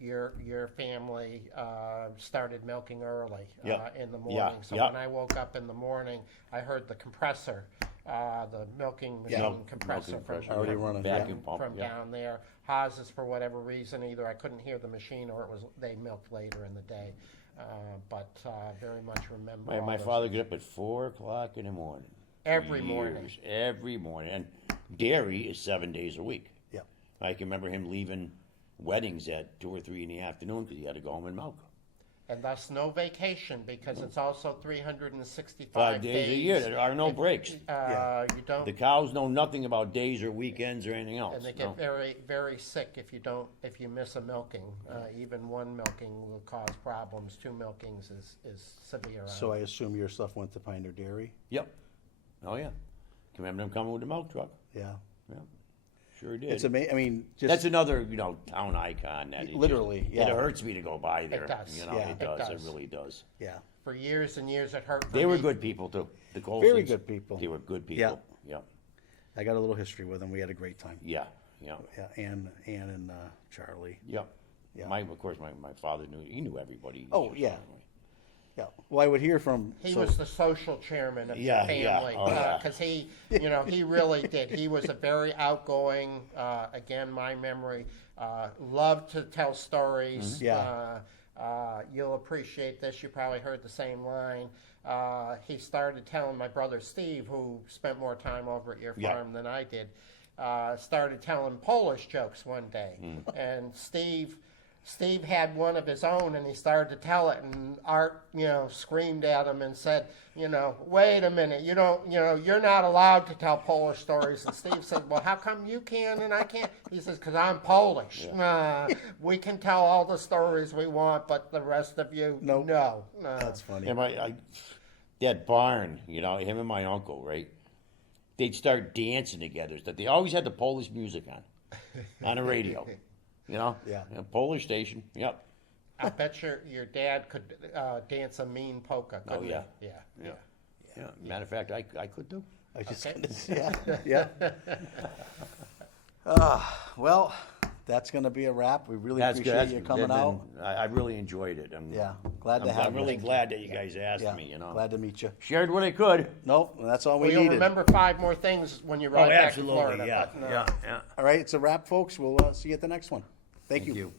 Your family started milking early Yeah. in the Yeah, morning. So yeah. when I woke up in the morning, I heard the compressor, the milking machine Milk- compressor milking from, pressure. Already running, yeah. Vacuum pump. from Yeah. down there. Haas's, for whatever reason, either I couldn't hear the machine or it was they milked later in the day. But very much remember all My those father things. got up at 4:00 in the morning. Every morning. Years, every morning, and dairy is 7 days a week. yeah. I can remember him leaving weddings at 2 or 3 in the afternoon because he had to go home and milk. And thus no vacation because it's also 365 5 days a year. There are no breaks. You don't, The cows know nothing about days or weekends or anything else. and they no. get very, very sick if you miss a milking. Even one milking will cause problems. 2 milkings is severe. So I assume your stuff went to Pioneer Dairy. Yep. Oh yeah. Can remember them coming with the milk truck. Yeah, Yeah. Sure did. it's amazing. I mean, just That's another, town icon. That Literally, just, yeah. It hurts me to go by there. does. You know, Yeah. it does. It does. really does. yeah, For years and years it hurt for They were me. good people too. The Colsons. Very good people. They were good people. Yeah. I got a little history with them. We had a great time. Yeah. Yeah. Yeah, Ann and Charlie. Yeah. Yeah. Of course, my father knew everybody. Oh, yeah. Yeah. Well, I would hear from. He so- was the social chairman of Yeah, the yeah. family Oh, yeah. because he really did. He was a very outgoing. Again, my memory loved to tell stories. Yeah. You'll appreciate this. You probably heard the same line. He started telling my brother Steve, who spent more time over at your Yeah. farm than I did, started telling Polish jokes one day, and Steve had one of his own, and he started to tell it, and Art, screamed at him and said, wait a minute, you're not allowed to tell Polish stories. And Steve said, well, how come you can and I can't? He says, because I'm Polish. We can tell all the stories we want, but the rest of you, Nope. no. That's funny. And that barn, him and my uncle, right? They'd start dancing together. They always had the Polish music on the radio. Yeah. Polish station. Yep. I bet your dad could dance a mean polka. Oh, couldn't yeah. he? Yeah. Yeah. Matter of fact, I could do. I just Okay. yeah. Well, that's gonna be a wrap. We really That's good. appreciate you coming out. I really enjoyed it. Yeah, glad to have I'm you. really glad that you guys asked Yeah, me, you know. glad to meet you. Shared what I could. Nope, that's all we Well, you'll needed. remember 5 more things when you ride back to Florida. yeah, but, yeah, yeah. All right, it's a wrap, folks. We'll see you at the next one. Thank you. Thank you.